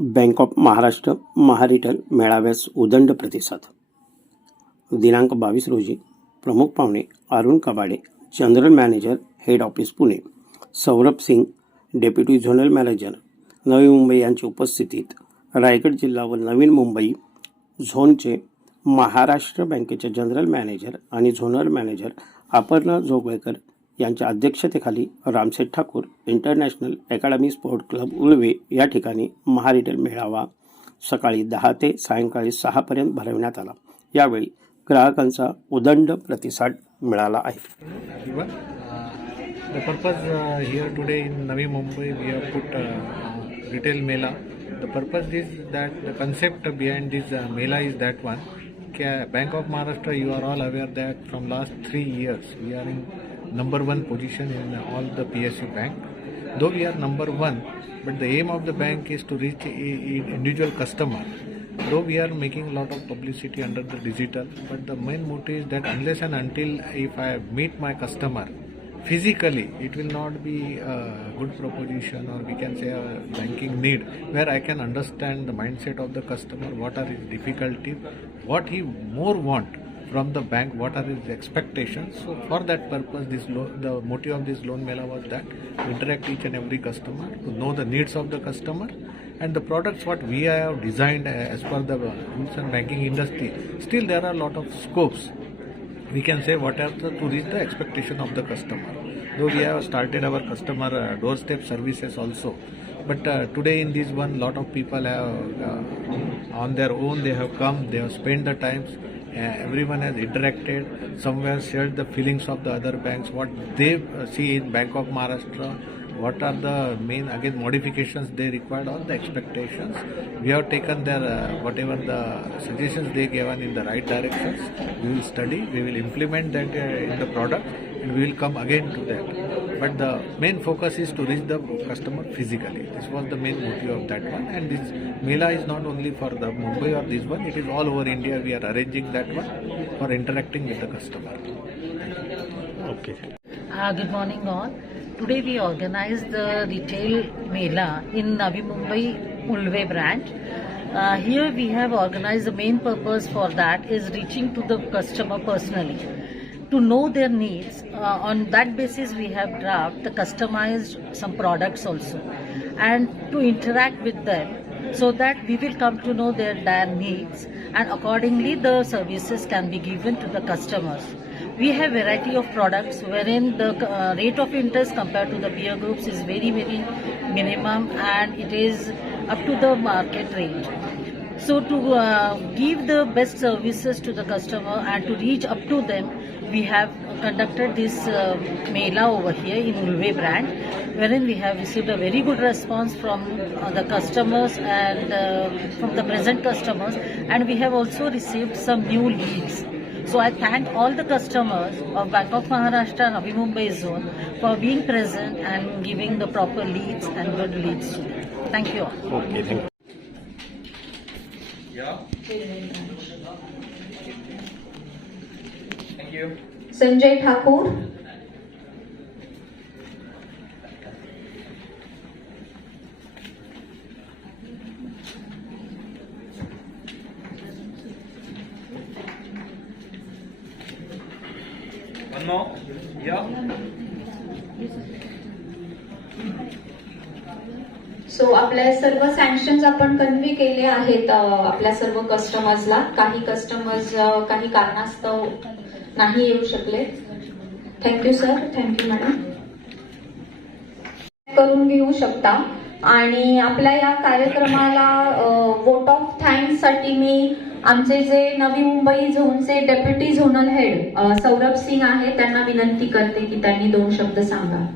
Bank of Maharashtra MahaRetail मेळाव्यास उदंड प्रतिसाद. दिनांक 22 रोजी प्रमुख पाहुणे Arun Kabade, general manager, head office Pune, Saurabh Singh, deputy zonal manager, Navi Mumbai यांच्या उपस्थितीत रायगड जिल्हा व नवी मुंबई झोनचे महाराष्ट्र बँकेचे जनरल मॅनेजर आणि झोनल मॅनेजर अपर्णा जोगळेकर यांच्या अध्यक्षतेखाली Ramseth Thakur international academy sport club Ulwe या ठिकाणी महारिटेल मेळावा सकाळी 10 ते सायंकाळी 6 पर्यंत भरवण्यात आला. यावेळी ग्राहकांचा उदंड प्रतिसाद मिळाला आहे. The purpose here today in Navi Mumbai we have put retail Mela. The purpose is that the concept behind this Mela is that one. Bank of Maharashtra, you are all aware that from last 3 years we are in number 1 position in all the PSU bank. Though we are number 1, but the aim of the bank is to reach individual customer. Though we are making a lot of publicity under the digital, but the main motive is that unless and until if I meet my customer physically, it will not be a good proposition, or we can say a banking need where I can understand the mindset of the customer, what are his difficulties, what he more want from the bank, what are his expectations. So for that purpose, the motive of this loan mela was that to interact each and every customer, to know the needs of the customer, and the products what we have designed as per the rules and banking industry. Still there are a lot of scopes, we can say, what are to reach the expectation of the customer. Though we have started our customer doorstep services also, but today in this one, lot of people have on their own, they have come, they have spent the times, everyone has interacted, somewhere shared the feelings of the other banks, what they see in Bank of Maharashtra, what are the main again modifications they required, all the expectations. We have taken their whatever the suggestions they given in the right directions. We will study, we will implement that in the product, and we will come again to that. But the main focus is to reach the customer physically. This was the main motive of that one. And this Mela is not only for the Mumbai or this one, it is all over India. We are arranging that one for interacting with the customer. Okay. Good morning all. Today we organized the retail Mela in Navi Mumbai Ulve branch. Here we have organized, the main purpose for that is reaching to the customer personally, to know their needs. On that basis we have draft the customized some products also, and to interact with them so that we will come to know their needs, and accordingly the services can be given to the customers. We have variety of products wherein the rate of interest compared to the peer groups is very minimum, and it is up to the market rate. So to give the best services to the customer and to reach up to them, we have conducted this Mela over here in Ulve branch, wherein we have received a very good response from the customers and from the present customers, and we have also received some new leads. So I thank all the customers of Bank of Maharashtra Navi Mumbai zone for being present and giving the proper leads and good leads. Thank you all. Okay, thank you. Thank you. Sanjay Thakur, One more. Yeah. सो आपल्या सर्व sanctions आपण convey केले आहेत आपल्या सर्व कस्टमर्सला. काही customers काही कारणास्तव नाही येऊ शकले. Thank you sir, thank you madam. करून घेऊ शकता. आणि आपल्या या कार्यक्रमाला वोट ऑफ थँक्स साठी मी आमचे जे नवी मुंबई झोनचे deputy zonal head Saurabh Singh आहे त्यांना विनंती करते की त्यांनी 2 शब्द सांगा.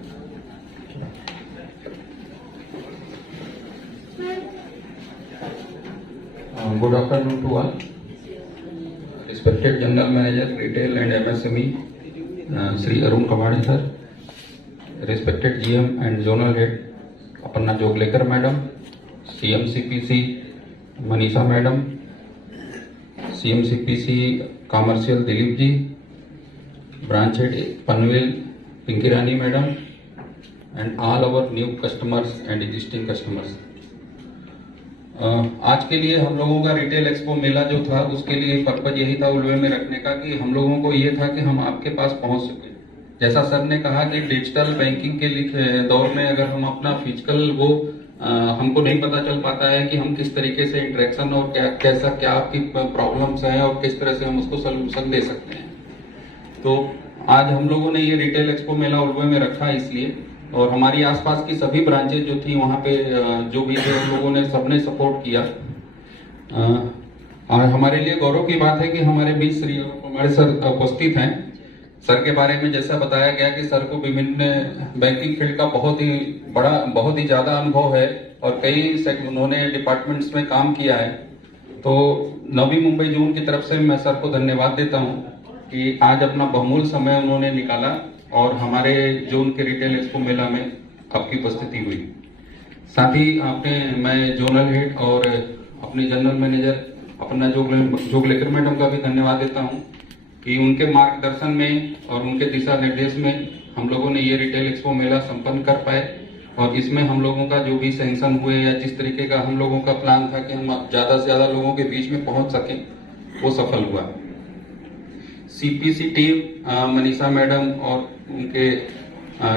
Good afternoon to all. Respected General Manager, Retail and MSME, Sri Arun Kabade sir. Respected GM and Zonal Head, Aparna Joglekar Madam, CMCPC Manisha Madam, CMCPC Commercial Dilip ji, Branch Head Panvel Pinky Rani Madam, and all our new customers and existing customers. आज के लिए हम लोगों का retail expo मेला जो था उसके लिए पर्पज यही था उल्वे में रखने का कि हम लोगों को ये था कि हम आपके पास पहुंच सके। जैसा सर ने कहा कि डिजिटल बैंकिंग के दौर में अगर हम अपना फिजिकल वो हमको नहीं पता चल पाता है कि हम किस तरीके से इंटरेक्शन और क्या आपकी प्रॉब्लम्स हैं और किस तरह से हम उसको सोल्यूशन दे सकते हैं। तो आज हम लोगों ने ये रिटेल एक्सपो मेला उल्वे में रखा इसलिए, और हमारी आसपास की सभी ब्रांचेज जो थी वहाँ पे जो भी थे उन लोगों ने सबने सपोर्ट किया। और हमारे लिए गौरव की बात है कि हमारे बीच श्री हमारे सर उपस्थित हैं। सर के बारे में जैसा बताया गया कि सर को विभिन्न बैंकिंग फील्ड का बहुत ही ज्यादा अनुभव है और कई उन्होंने डिपार्टमेंट्स में काम किया है। तो नवी मुंबई जोन की तरफ से मैं सर को धन्यवाद देता हूं कि आज अपना बहुमूल्य समय उन्होंने निकाला और हमारे जोन के रिटेल एक्सपो मेला में आपकी उपस्थिति हुई। साथ ही मैं जोनल हेड और अपने जनरल मैनेजर अपना जोगलेकर मैडम का भी धन्यवाद देता हूं कि उनके मार्गदर्शन में और उनके दिशा निर्देश में हम लोगों ने ये रिटेल एक्सपो मेला संपन्न कर पाए, और इसमें हम लोगों का जो भी सैंक्शन हुए या जिस तरीके का हम लोगों का प्लान था कि हम ज्यादा से ज्यादा लोगों के बीच में पहुंच सकें वो सफल हुआ। सीपीसी टीम मनीषा मैडम और उनके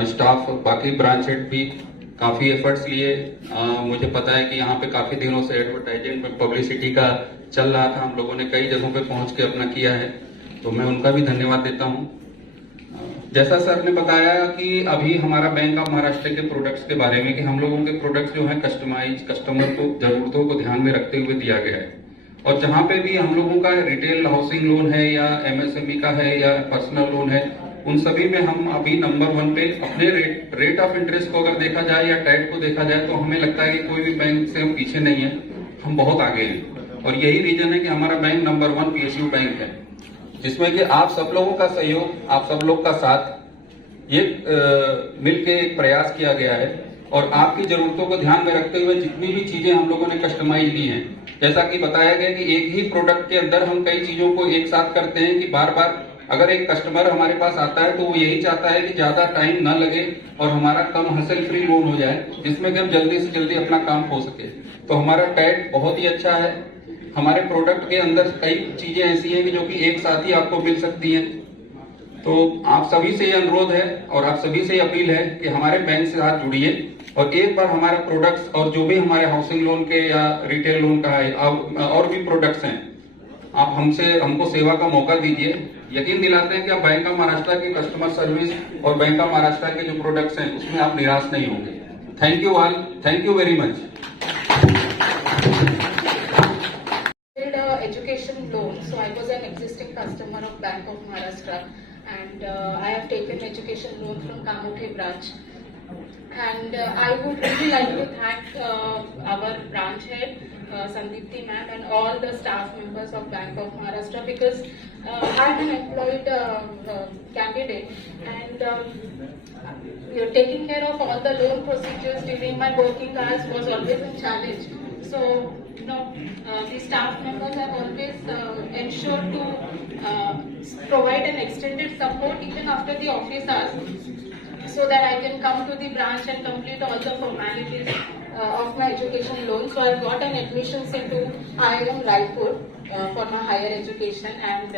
स्टाफ बाकी ब्रांच हेड भी काफी एफर्ट्स लिए। मुझे पता है कि यहाँ पे काफी दिनों से एडवर्टाइजिंग पब्लिसिटी का चल रहा था, हम लोगों ने कई जगहों पे पहुंच के अपना किया है, तो मैं उनका भी धन्यवाद देता हूं। जैसा सर ने बताया कि अभी हमारा बैंक ऑफ महाराष्ट्र के प्रोडक्ट्स के बारे में कि हम लोगों के प्रोडक्ट्स जो हैं कस्टमाइज कस्टमर को जरूरतों को ध्यान में रखते हुए दिया गया है, और जहां पे भी हम लोगों का रिटेल हाउसिंग लोन है या एमएसएमई का है या पर्सनल लोन है, उन सभी में हम अभी नंबर 1 पे अपने रेट ऑफ इंटरेस्ट को अगर देखा जाए या टैट को देखा जाए तो हमें लगता है कि कोई भी बैंक से हम पीछे नहीं है, हम बहुत आगे हैं। और यही रीजन है कि हमारा बैंक नंबर 1 पीएसयू बैंक है, जिसमें कि आप सब लोगों का सहयोग, आप सब लोग का साथ ये मिलके एक प्रयास किया गया है, और आपकी जरूरतों को ध्यान में रखते हुए जितनी भी चीजें हम लोगों ने कस्टमाइज ली हैं, जैसा कि बताया गया कि एक ही प्रोडक्ट के अंदर हम कई चीजों को एक साथ करते हैं कि बार बार अगर एक कस्टमर हमारे पास आता है तो वो यही चाहता है कि ज्यादा टाइम न लगे और हमारा कम हसल फ्री लोन हो जाए, जिसमें कि हम जल्दी से जल्दी अपना काम हो सके। तो हमारा टैग बहुत ही अच्छा है। हमारे प्रोडक्ट के अंदर कई चीजें ऐसी हैं कि जो कि एक साथ ही आपको मिल सकती हैं। तो आप सभी से ये अनुरोध है और आप सभी से ये अपील है कि हमारे बैंक से साथ जुड़िए और एक बार हमारे प्रोडक्ट्स और जो भी हमारे हाउसिंग लोन के या रिटेल लोन का है और भी प्रोडक्ट्स हैं, आप हमको सेवा का मौका दीजिए। यकीन दिलाते हैं कि आप बैंक ऑफ महाराष्ट्र की कस्टमर सर्विस और बैंक ऑफ महाराष्ट्र के जो प्रोडक्ट्स हैं उसमें आप निराश नहीं होंगे। Thank you all, thank you very much. Education loan, so I was an existing customer of Bank of Maharashtra, and I have taken education loan from Kamothi branch. And I would really like to thank our branch head, Sandeepti ma'am, and all the staff members of Bank of Maharashtra, because I'm an employed candidate, and you're taking care of all the loan procedures during my working hours was always a challenge. So, the staff members have always ensured to provide an extended support even after the office hours, so that I can come to the branch and complete all the formalities of my education loan. So I got an admissions into IIM Raipur for my higher education, and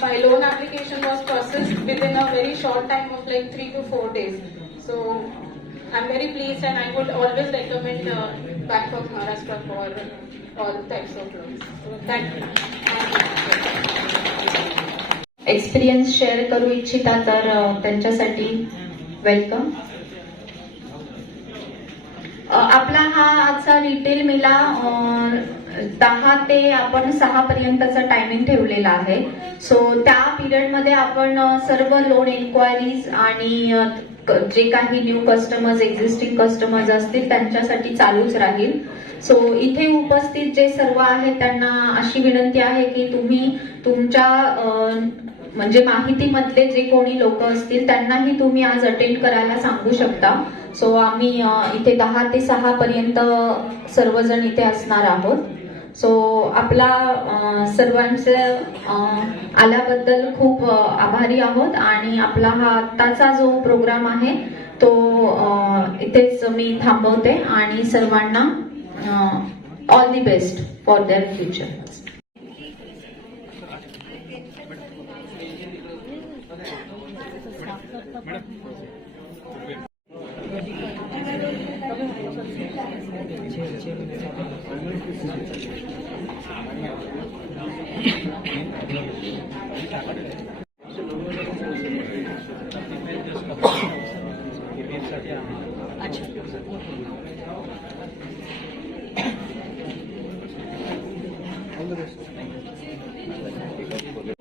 my loan application was processed within a very short time of like 3 to 4 days. So I'm very pleased, and I would always recommend Bank of Maharashtra for all types of loans. So thank you. Experience share करू इच्छिता तर त्यांच्यासाठी welcome. आपला हा आजचा retail मेला 10 ते आपण 6 पर्यंतचा timing ठेवलेला आहे. सो त्या पिरियडमध्ये आपण सर्व लोन इन्क्वायरीज आणि जे काही न्यू कस्टमर्स एक्झिस्टिंग कस्टमर्स असतील त्यांच्यासाठी चालूच राहील. सो इथे उपस्थित जे सर्व आहेत त्यांना अशी विनंती आहे की तुम्ही तुमच्या म्हणजे माहितीमधले जे कोणी लोक असतील त्यांनाही तुम्ही आज अटेंड करायला सांगू शकता. सो आम्ही इथे 10 ते 6 पर्यंत सर्वजण इथे असणार आहोत. सो आपला सर्वांचं आल्याबद्दल खूप आभारी आहोत, आणि आपला हा आत्ताचा जो प्रोग्राम आहे तो इथेच मी थांबवते आणि सर्वांना all the best for their future.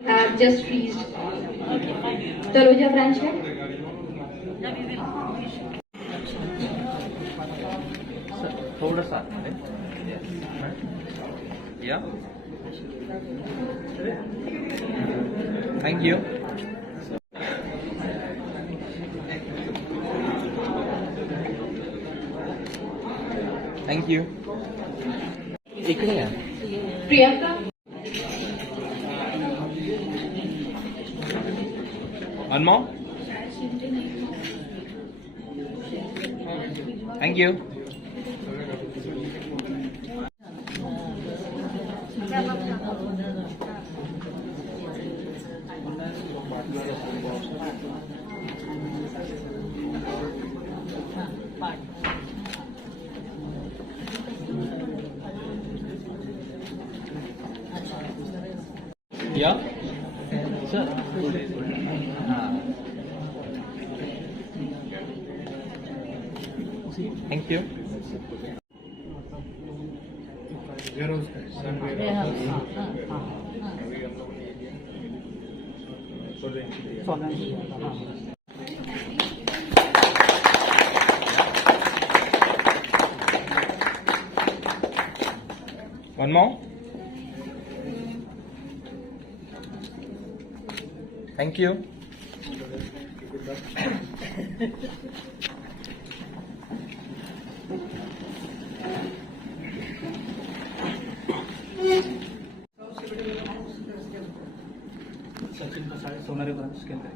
I have just reached Taroja branch head. थोडंसं या थँक्यू थँक्यू इकडे या Priyanka. अनमो थँक्यू या sir thank you warehouse One more. Thank you. Sachin Kasai, Sonare branch केंद्र.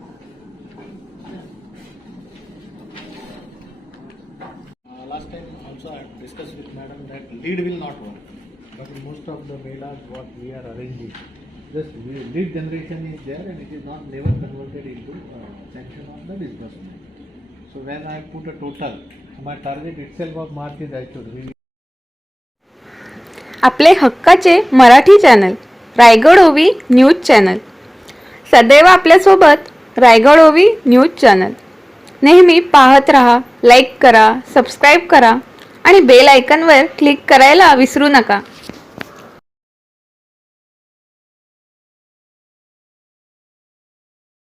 Last time also I discussed with madam that lead will not work, but in most of the melas what we are arranging, just lead generation is there and it is not never converted into sanction on the disbursement. So when I put a total, my target itself of March is I should really. आपले हक्काचे Marathi channel Raigad ओवी news channel सदैव आपल्यासोबत रायगड ओवी news channel नेहमी पाहत रहा, like करा, सबस्क्राईब करा आणि बेल आयकॉनवर क्लिक करायला विसरू नका.